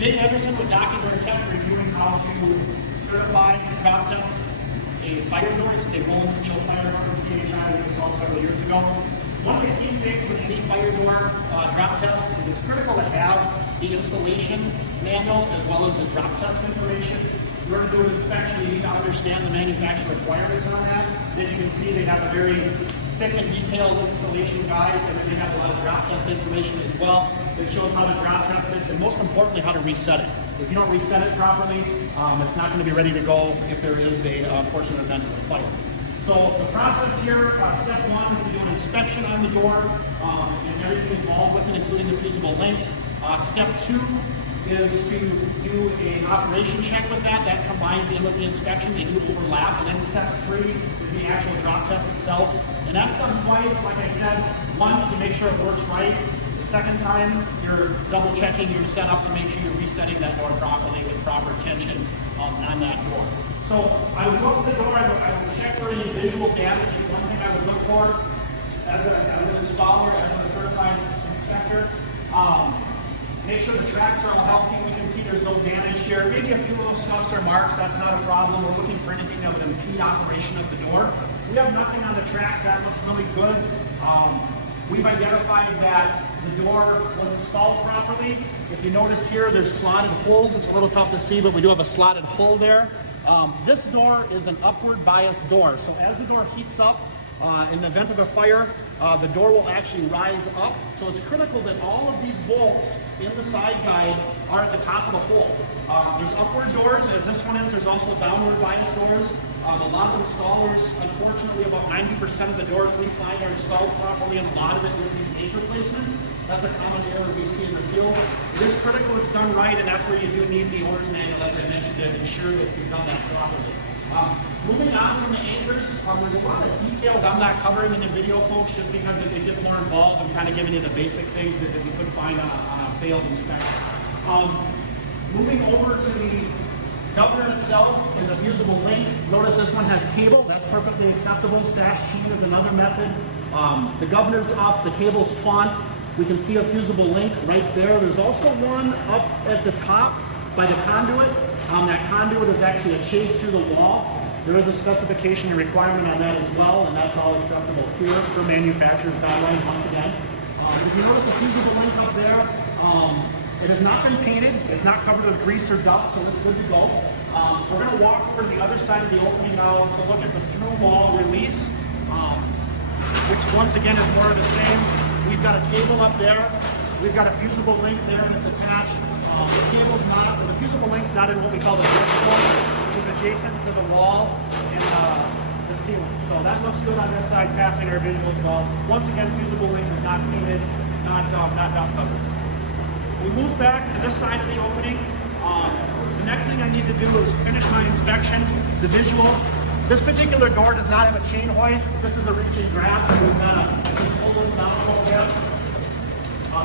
Jay Anderson with Docking Door Tech reviewing how to certify and drop test a fire door. This is a roll and steel fire door from CHI we installed several years ago. One of the key things with any fire door drop test is it's critical to have the installation manual as well as the drop test information. If you're going to do an inspection, you need to understand the manufacturer requirements on that. As you can see, they have a very thick and detailed installation guide, and then they have a lot of drop test information as well that shows how to drop test it, and most importantly, how to reset it. If you don't reset it properly, it's not going to be ready to go if there is a unfortunate event of a fire. So the process here, step one is to do an inspection on the door and everything involved with it, including the fusible links. Step two is to do an operation check with that. That combines in with the inspection. They do overlap. And then step three is the actual drop test itself. And that's done twice, like I said, once to make sure it works right. The second time, you're double checking your setup to make sure you're resetting that door properly with proper tension on that door. So I would look at the door, I would check for any visual damage. Is one thing I would look for as an installer, as a certified inspector. Make sure the tracks are all healthy. We can see there's no damage here. Maybe a few little scuffs or marks, that's not a problem. We're looking for anything that would impede operation of the door. We have nothing on the tracks, that looks really good. We've identified that the door was installed properly. If you notice here, there's slotted holes. It's a little tough to see, but we do have a slotted hole there. This door is an upward bias door. So as the door heats up, in the event of a fire, the door will actually rise up. So it's critical that all of these bolts in the side guide are at the top of the hole. There's upward doors, as this one is. There's also downward bias doors. A lot of installers, unfortunately, about 90% of the doors we find are installed properly, and a lot of it is these make replacements. That's a common error we see in the field. It is critical it's done right, and that's where you do need the owner's manual, as I mentioned, to ensure that you've done that properly. Moving on from the anchors, there's a lot of details I'm not covering in the video, folks, just because it gets more involved. I'm kind of giving you the basic things that we could find on a failed inspection. Moving over to the governor itself and the fusible link. Notice this one has cable. That's perfectly acceptable. Sash chain is another method. The governor's up, the cable's taut. We can see a fusible link right there. There's also one up at the top by the conduit. That conduit is actually a chase through the wall. There is a specification and requirement on that as well, and that's all acceptable here for manufacturer's guidelines once again. If you notice a fusible link up there, it has not been painted. It's not covered with grease or dust, so it's good to go. We're going to walk over to the other side of the opening now to look at the through wall release, which once again is more of the same. We've got a cable up there. We've got a fusible link there that's attached. The fusible link's not in what we call the vertical, which is adjacent to the wall and the ceiling. So that looks good on this side, passing our visual as well. Once again, fusible link is not painted, not dust covered. We move back to this side of the opening. The next thing I need to do is finish my inspection, the visual. This particular door does not have a chain hoist. This is a reach and grab, so we've got to just pull this down a little bit.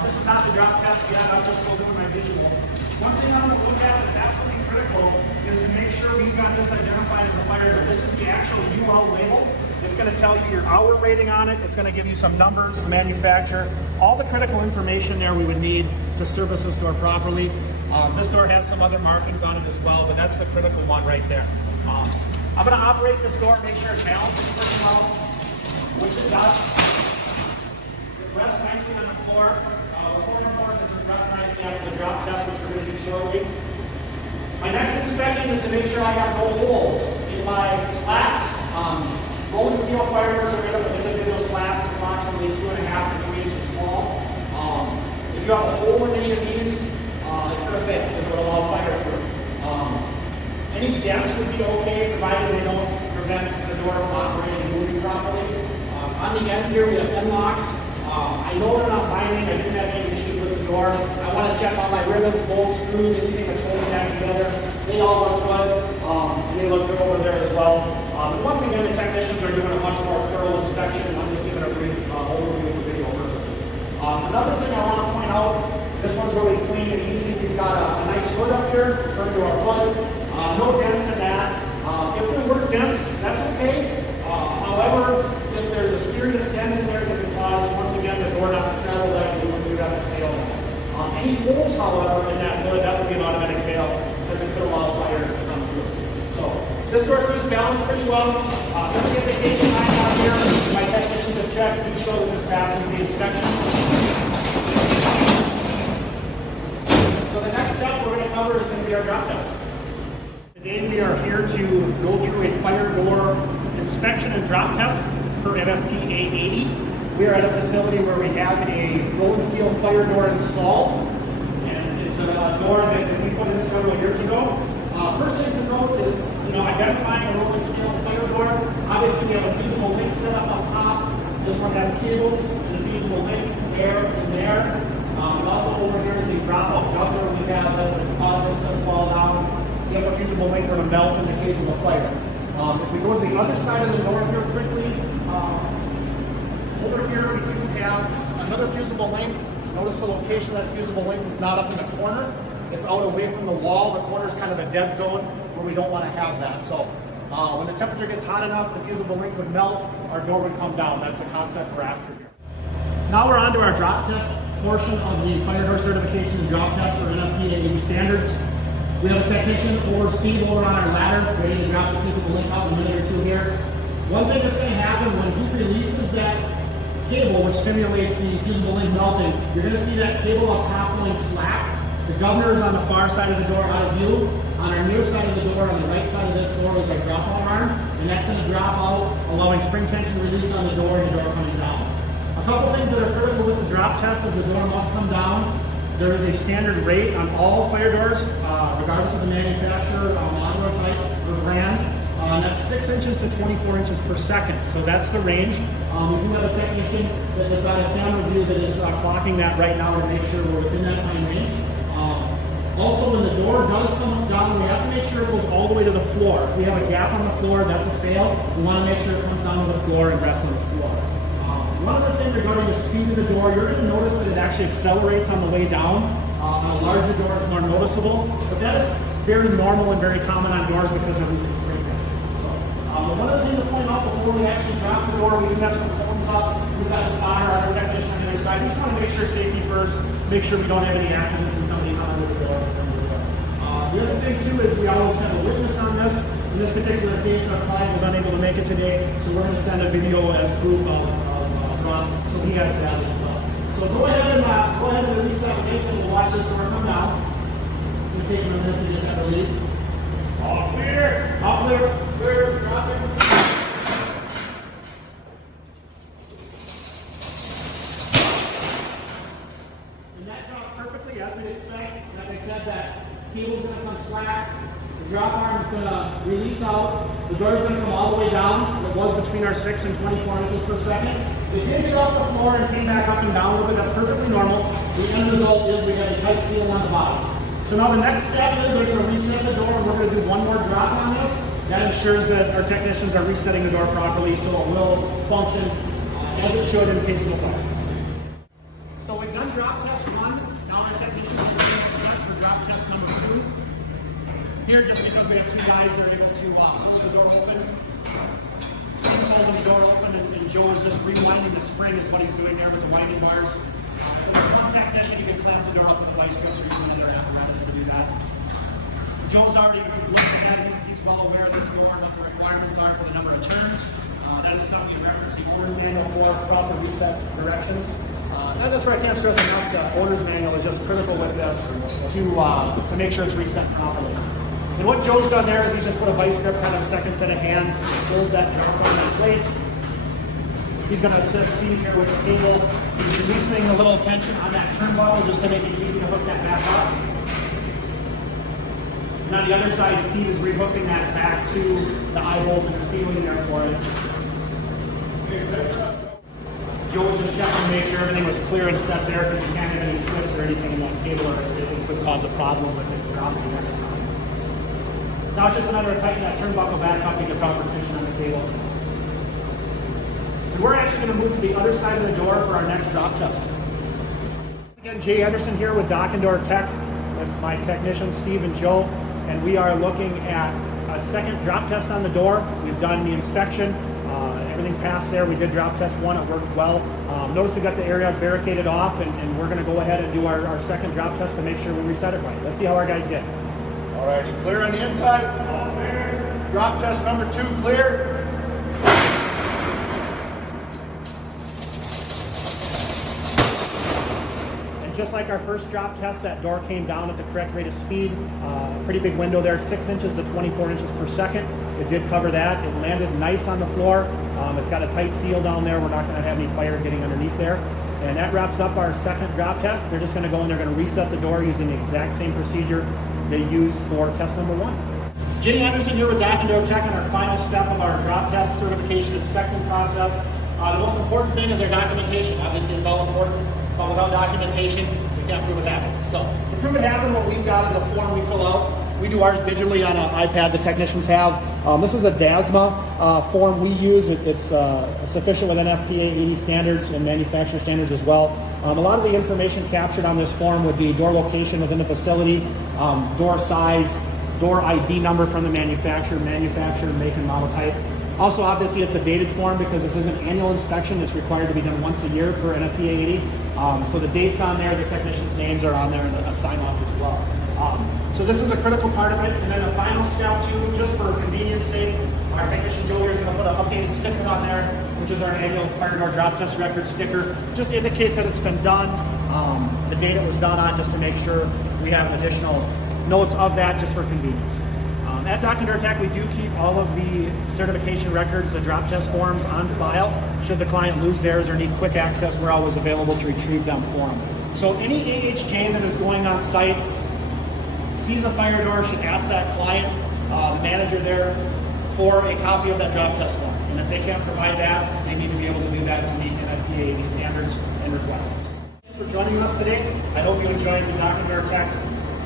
This is not the drop test yet, I'm just still doing my visual. One thing I'm going to look at that's absolutely critical is to make sure we've got this identified as a fire door. This is the actual UL label. It's going to tell you your hour rating on it. It's going to give you some numbers, the manufacturer, all the critical information there we would need to service this door properly. This door has some other markings on it as well, but that's the critical one right there. I'm going to operate this door, make sure it balances first of all, which it does. It rests nicely on the floor. Before important is to rest nicely after the drop test, which we're going to do shortly. My next inspection is to make sure I have no holes in my slats. Rolling steel fire doors are made up of individual slats, approximately 2.5 to 3 inches tall. If you have a hole in any of these, it's going to fail because it will allow fire through. Any dents would be okay, provided they don't prevent the door from operating and moving properly. On the end here, we have end locks. I know they're not binding. I didn't have any issues with the door. I want to check all my rivets, bolts, screws, anything that's holding that together. They all look good. They look good over there as well. But once again, the technicians are doing a much more thorough inspection. I'm just giving a brief overview for video purposes. Another thing I want to point out, this one's really clean and easy. We've got a nice hood up here, turn to our hood. No dents in that. If there were dents, that's okay. However, if there's a serious dent in there that can cause, once again, the door not to travel, that we would have to fail. Any holes, however, in that door, that would be an automatic fail because it could allow fire to come through. So this door seems balanced pretty well. Identification line out here, my technicians have checked, do show that this passes the inspection. So the next step we're going to cover is going to be our drop test. Today we are here to go through a fire door inspection and drop test per NFPA 80. We are at a facility where we have a rolling steel fire door installed, and it's a door that we put in several years ago. First thing to note is, identifying a rolling steel fire door. Obviously, we have a fusible link set up on top. This one has cables and a fusible link there and there. And also over here is a drop-out governor we have that would cause this to fall down. We have a fusible link or a melt in the case of a fire. If we go to the other side of the door here quickly, over here we do have another fusible link. Notice the location of that fusible link is not up in the corner. It's out away from the wall. The corner is kind of a dead zone where we don't want to have that. So when the temperature gets hot enough, the fusible link would melt, our door would come down. That's the concept we're after here. Now we're on to our drop test portion of the fire door certification and drop test for NFPA 80 standards. We have a technician or Steve over on our ladder ready to drop the fusible link out in a minute or two here. One thing that's going to happen when he releases that cable, which simulates the fusible link melting, you're going to see that cable up top going slack. The governor is on the far side of the door out of view. On our near side of the door, on the right side of this door, is our drop-out arm, and that's going to drop out, allowing spring tension release on the door and the door coming down. A couple things that are critical with the drop test is the door must come down. There is a standard rate on all fire doors, regardless of the manufacturer, model type, or brand. And that's 6 inches to 24 inches per second, so that's the range. We do have a technician that's on a camera view that is clocking that right now to make sure we're within that time range. Also, when the door does come down, we have to make sure it goes all the way to the floor. If we have a gap on the floor, that's a fail. We want to make sure it comes down to the floor and rests on the floor. One other thing regarding the speed of the door, you're going to notice that it actually accelerates on the way down. On a larger door, it's more noticeable, but that is very normal and very common on doors because of the spring tension. So, one other thing to point out before we actually drop the door, we do have some cones up. We've got a spotter, our technician on the other side. We just want to make sure safety first, make sure we don't have any accidents and somebody coming to the door. The other thing too is we always have a witness on this. In this particular case, our client was unable to make it today, so we're going to send a video as proof of drop, so he has that as well. So go ahead and release that link, and we'll watch this door come down. It's going to take him a minute to get that release. All clear. All clear. Clear. Drop it. And that dropped perfectly as we expect. Like I said, that cable's going to come slack. The drop arm is going to release out. The door is going to come all the way down. It was between our 6 and 24 inches per second. It did get off the floor and came back up and down a little bit. That's perfectly normal. The end result is we have a tight seal on the bottom. So now the next step is we're going to reset the door, and we're going to do one more drop on this. That ensures that our technicians are resetting the door properly so it will function as it should in case of a fire. So we've done drop test 1. Now our technicians are set for drop test number 2. Here, just because we have 2 guys that are able to hold the door open. Steve's holding the door open, and Joe is just rewinding the spring is what he's doing there with the winding bars. With one technician, you can clamp the door up with a vice grip, so you can apparatus to do that. Joe's already looked ahead. He's well aware of this door, what the requirements are for the number of turns. That is something you reference the owner's manual for proper reset directions. That's where I can't stress enough. The owner's manual is just critical with this to make sure it's reset properly. And what Joe's done there is he's just put a vice grip, kind of a second set of hands, hold that door in place. He's going to assist Steve here with the cable. He's releasing a little tension on that turnbuckle just to make it easy to hook that back up. And on the other side, Steve is rehooking that back to the eye holes and the ceiling there for it. Joe was just checking to make sure everything was clear and set there because you can't have any twists or anything in that cable or it could cause a problem with it dropping next time. Now it's just a matter of tightening that turnbuckle back up to get proper tension on the cable. And we're actually going to move to the other side of the door for our next drop test. Again, Jay Anderson here with Dock and Door Tech with my technicians Steve and Joe, and we are looking at a second drop test on the door. We've done the inspection. Everything everything passed there. We did drop test 1, it worked well. Notice we got the area barricaded off, and we're gonna go ahead and do our second drop test to make sure we reset it right. Let's see how our guys did. All righty, clear on the inside. All clear. Drop test number 2, clear. Just like our first drop test, that door came down at the correct rate of speed. Pretty big window there, 6 inches to 24 inches per second. It did cover that. It landed nice on the floor. It's got a tight seal down there. We're not going to have any fire getting underneath there. And that wraps up our second drop test. They're just going to go and they're going to reset the door using the exact same procedure they used for test number 1. Jenny Anderson here with Dock and Door Tech on our final step of our drop test certification inspection process. The most important thing is their documentation. Obviously, it's all important. But without documentation, we can't prove it happened. So to prove it happened, what we've got is a form we fill out. We do ours digitally on an iPad the technicians have. This is a DASMA form we use. It's sufficient with NFPA 80 standards and manufacturer standards as well. A lot of the information captured on this form would be door location within the facility, door size, door ID number from the manufacturer, make and model type. Also, obviously, it's a dated form because this is an annual inspection that's required to be done once a year per NFPA 80. So the date's on there, the technicians' names are on there, and a sign-off as well. So this is a critical part of it. And then the final step, too, just for convenience sake, our technician Joey is going to put an updated sticker on there, which is our annual fire door drop test record sticker. Just indicates that it's been done, the date it was done on, just to make sure we have additional notes of that just for convenience. At Dock and Door Tech, we do keep all of the certification records, the drop test forms on file. Should the client lose theirs or need quick access, we're always available to retrieve them for them. So any AHJ that is going on site, sees a fire door, should ask that client manager there for a copy of that drop test form. And if they can't provide that, they need to be able to do that to meet NFPA 80 standards and requirements. Thank you for joining us today. I hope you enjoyed the Dock and Door Tech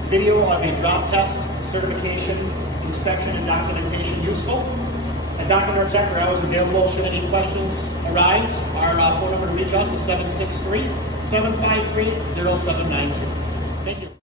video of a drop test, certification, inspection, and documentation useful. At Dock and Door Tech, we're always available should any questions arise. Our phone number to reach us is 763-753-0792. Thank you.